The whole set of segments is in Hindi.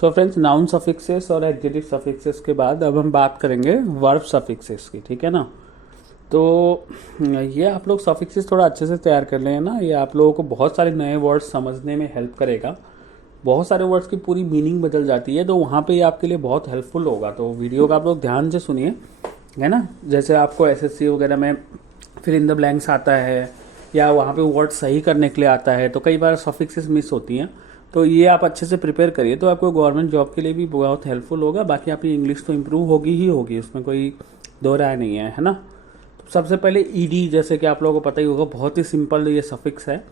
सो फ्रेंड्स, नाउन सफिक्सेस और एडजेक्टिव सफिक्सेस के बाद अब हम बात करेंगे वर्ब सफिक्सेस की, ठीक है ना। तो ये आप लोग सफिक्सेस थोड़ा अच्छे से तैयार कर लें ना, ये आप लोगों को बहुत सारे नए वर्ड्स समझने में हेल्प करेगा। बहुत सारे वर्ड्स की पूरी मीनिंग बदल जाती है, तो वहाँ पे ये आपके लिए बहुत हेल्पफुल होगा। तो वीडियो का आप लोग ध्यान से सुनिए, है ना। जैसे आपको एसएससी वगैरह में फिल इन द ब्लैंक्स आता है या वहाँ पे वर्ड सही करने के लिए आता है, तो कई बार सफिक्सेस मिस होती हैं। तो ये आप अच्छे से प्रिपेयर करिए, तो आपको गवर्नमेंट जॉब के लिए भी बहुत हेल्पफुल होगा। बाकी आपकी इंग्लिश तो इम्प्रूव होगी ही होगी, उसमें कोई दो राय नहीं है ना। तो सबसे पहले ईडी, जैसे कि आप लोगों को पता ही होगा, बहुत ही सिंपल ये सफिक्स है।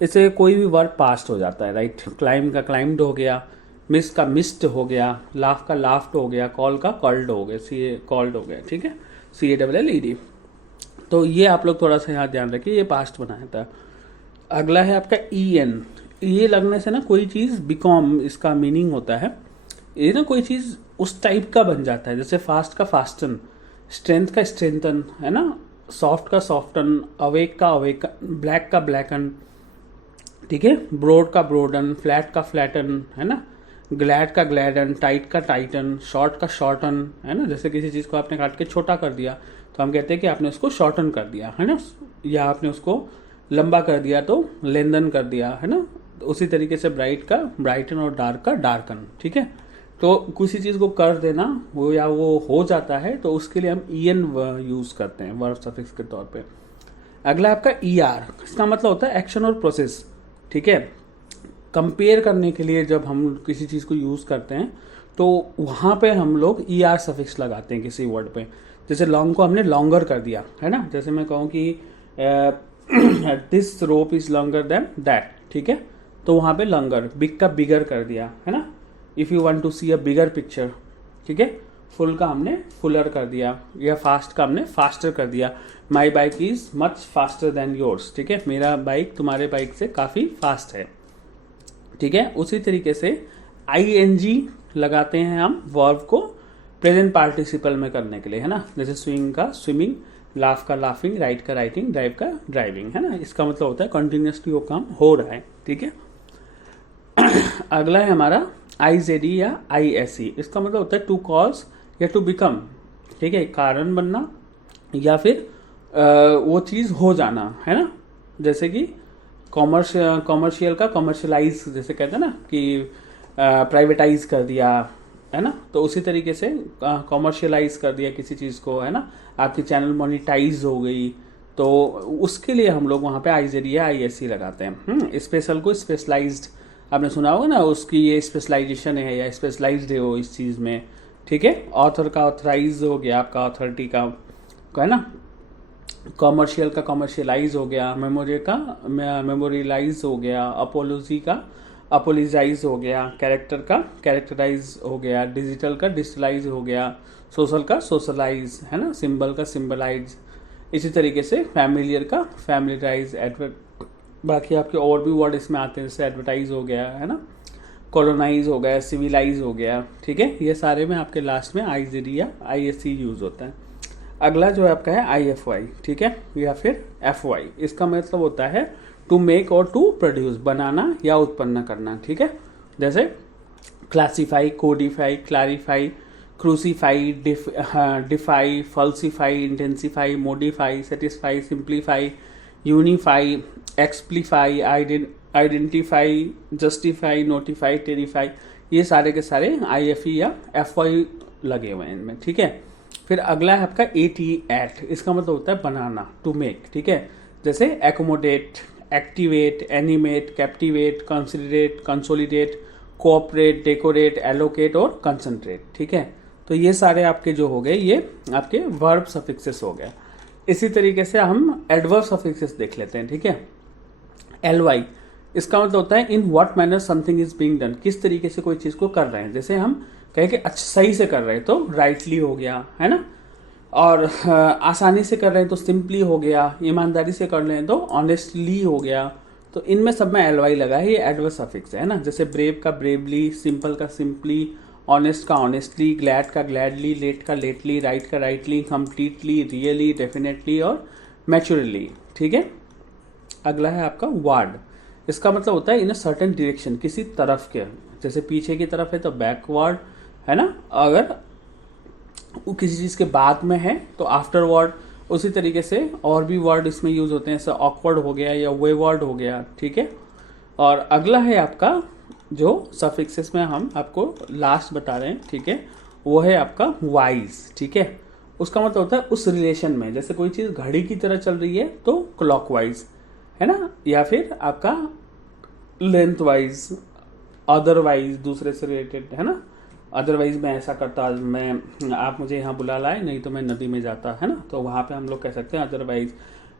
इससे कोई भी वर्ड पास्ट हो जाता है, राइट। क्लाइम का क्लाइम्ड हो गया, मिस का मिस्ड हो गया, लाफ का लाफ्ड हो गया, कॉल का कॉल्ड हो गया, सी ए कॉल्ड हो गया, ठीक है, CALLED। तो ये आप लोग थोड़ा सा यहाँ ध्यान रखिए, ये पास्ट बनाया था। अगला है आपका EN। ये लगने से ना कोई चीज़ बिकॉम, इसका मीनिंग होता है ये ना कोई चीज़ उस टाइप का बन जाता है। जैसे फास्ट का फास्टन, स्ट्रेंथ का स्ट्रेंथन, है ना, सॉफ्ट का सॉफ्टन, अवेक का अवेकन, ब्लैक का ब्लैकन, ठीक है, ब्रॉड का ब्रोडन, फ्लैट का फ्लैटन, है ना, ग्लैड का ग्लैडन, टाइट का टाइटन, शॉर्ट का शॉर्टन, है ना। जैसे किसी चीज़ को आपने काट के छोटा कर दिया तो हम कहते हैं कि आपने उसको शॉर्टन कर दिया, है ना, या आपने उसको लंबा कर दिया तो लेंदन कर दिया, है ना। उसी तरीके से ब्राइट का ब्राइटन और डार्क का डार्कन, ठीक है। तो किसी चीज़ को कर देना वो या वो हो जाता है, तो उसके लिए हम EN यूज़ करते हैं वर्ब सफिक्स के तौर पे। अगला आपका ER, इसका मतलब होता है एक्शन और प्रोसेस, ठीक है। कंपेयर करने के लिए जब हम किसी चीज़ को यूज़ करते हैं तो वहाँ पे हम लोग ER सफिक्स लगाते हैं किसी वर्ड पे। जैसे लॉन्ग को हमने लॉन्गर कर दिया, है ना। जैसे मैं कहूँ कि this rope is longer than that, ठीक है, तो वहाँ पे लॉन्गर। बिग का बिगर कर दिया, है ना। If you want to see a bigger picture, ठीक है। फुल का हमने फुलर कर दिया, या फास्ट का हमने फास्टर कर दिया। My bike is much faster than yours, ठीक है, मेरा बाइक तुम्हारे बाइक से काफ़ी फास्ट है, ठीक है। उसी तरीके से ING लगाते हैं हम वर्ब को प्रेजेंट पार्टिसिपल में करने के लिए, है ना। जैसे स्विंग का स्विमिंग, लाफ का लाफिंग, राइट का राइटिंग, ड्राइव का ड्राइविंग, है ना। इसका मतलब होता है कंटिन्यूसली वो काम हो रहा है, ठीक है। अगला है हमारा IZD या ISE। इसका मतलब होता है टू कॉज या टू बिकम, ठीक है, कारण बनना या फिर वो चीज़ हो जाना, है ना। जैसे कि कॉमर्शियल का कॉमर्शलाइज, जैसे कहते हैं ना कि प्राइवेटाइज कर दिया, है ना। तो उसी तरीके से कॉमर्शियलाइज कर दिया किसी चीज़ को, है ना। आपकी चैनल मोनिटाइज हो गई, तो उसके लिए हम लोग वहाँ पे IZD या ISE लगाते हैं। स्पेशल को स्पेशलाइज्ड, आपने सुना होगा ना, उसकी ये स्पेशलाइजेशन है या स्पेशलाइज्ड है वो इस चीज़ में, ठीक है। ऑथर का ऑथराइज हो गया, आपका अथॉरिटी का, है ना। कॉमर्शियल का कॉमर्शियलाइज हो गया, मेमोरी का मेमोरियलाइज हो गया, अपोलॉजी का अपोलोजाइज हो गया, कैरेक्टर का कैरेक्टराइज हो गया, डिजिटल का डिजिटलाइज हो गया, सोशल का सोशलाइज, है ना, सिंबल का सिंबलाइज। इसी तरीके से फैमिलियर का फैमिलियराइज, बाकी आपके और भी वर्ड इसमें आते हैं, जैसे एडवर्टाइज हो गया, है ना, कॉलोनाइज हो गया, सिविलाइज हो गया, ठीक है। ये सारे में आपके लास्ट में IZD या ISE यूज होता है। अगला जो आपका है IFY, ठीक है, या फिर FY। इसका मतलब होता है टू मेक और टू प्रोड्यूस, बनाना या उत्पन्न करना, ठीक है। जैसे classify, codify, clarify, crucify, deify, falsify, intensify, modify, satisfy, simplify, unify, exemplify, identify, justify, notify, terrify. ये सारे के सारे IFE या FY लगे हुए हैं इनमें, ठीक है। फिर अगला है आपका AT, इसका मतलब होता है बनाना, टू मेक, ठीक है। जैसे accommodate, activate, animate, captivate, considerate, consolidate, cooperate, decorate, allocate और कंसंट्रेट, ठीक है। तो ये सारे आपके जो हो गए, ये आपके वर्ब सफिक्सेस हो गए। इसी तरीके से हम एडवर्ब सफिक्सेस देख लेते हैं, ठीक है। LY, इसका मतलब होता है in what manner something is being done, किस तरीके से कोई चीज को कर रहे हैं। जैसे हम कहें कि अच्छा सही से कर रहे हैं तो राइटली हो गया, है ना। और आसानी से कर रहे हैं तो सिंपली हो गया, ईमानदारी से कर रहे हैं तो ऑनेस्टली हो गया। तो इनमें सब में LY लगा है, ये एडवर्ब सफिक्स है ना। जैसे ब्रेव का ब्रेवली, सिंपल का सिंपली, ऑनेस्ट का ऑनेस्टली, ग्लैड का ग्लैडली, लेट का लेटली, राइट का राइटली, कंप्लीटली, रियली, डेफिनेटली और मैच्योरली, ठीक है। अगला है आपका वार्ड। इसका मतलब होता है इन अ सर्टेन डायरेक्शन, किसी तरफ के, जैसे पीछे की तरफ है तो बैकवर्ड, है ना, अगर वो किसी चीज़ के बाद में है तो आफ्टरवर्ड। उसी तरीके से और भी वर्ड इसमें यूज होते हैं, जैसे ऑकवर्ड हो गया या वेवर्ड हो गया, ठीक है। और अगला है आपका जो सफिक्सेस में हम आपको लास्ट बता रहे हैं, ठीक है, वो है आपका वाइज, ठीक है। उसका मतलब होता है उस रिलेशन में, जैसे कोई चीज़ घड़ी की तरह चल रही है तो क्लॉकवाइज, है ना, या फिर आपका लेंथ वाइज, अदरवाइज दूसरे से रिलेटेड, है ना। अदरवाइज मैं ऐसा करता, मैं आप मुझे यहाँ बुला लाए, नहीं तो मैं नदी में जाता, है ना, तो वहाँ पे हम लोग कह सकते हैं otherwise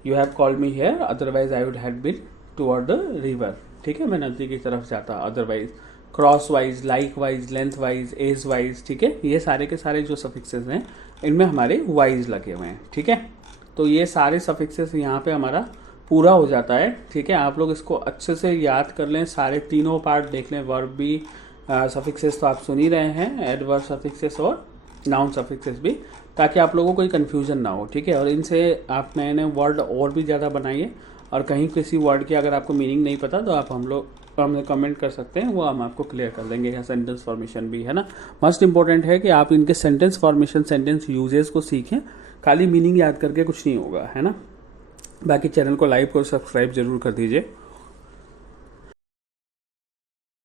you have called me here, otherwise I would have been toward the river, ठीक है, मैं नदी की तरफ जाता। Otherwise cross wise, like wise, length wise, age wise, ठीक है, ये सारे के सारे जो सफिक्सेस हैं इनमें हमारे वाइज लगे हुए हैं, ठीक है। तो ये सारे सफिक्सेस यहाँ पे हमारा पूरा हो जाता है, ठीक है। आप लोग इसको अच्छे से याद कर लें, सारे तीनों पार्ट देख लें, वर्ब भी, सफिक्सेस तो आप सुन ही रहे हैं, एडवर्ब सफिक्सेस और नाउन सफिक्सेस भी, ताकि आप लोगों को कोई कन्फ्यूजन ना हो, ठीक है। और इनसे आप नए नए वर्ड और भी ज़्यादा बनाइए, और कहीं किसी वर्ड की अगर आपको मीनिंग नहीं पता तो आप हमें कमेंट कर सकते हैं, वो हम आपको क्लियर कर देंगे। या सेंटेंस फॉर्मेशन भी, है ना, मस्ट इंपॉर्टेंट है कि आप इनके सेंटेंस फॉर्मेशन, सेंटेंस यूजेस को सीखें, खाली मीनिंग याद करके कुछ नहीं होगा, है ना। बाकी चैनल को लाइक और सब्सक्राइब जरूर कर दीजिए।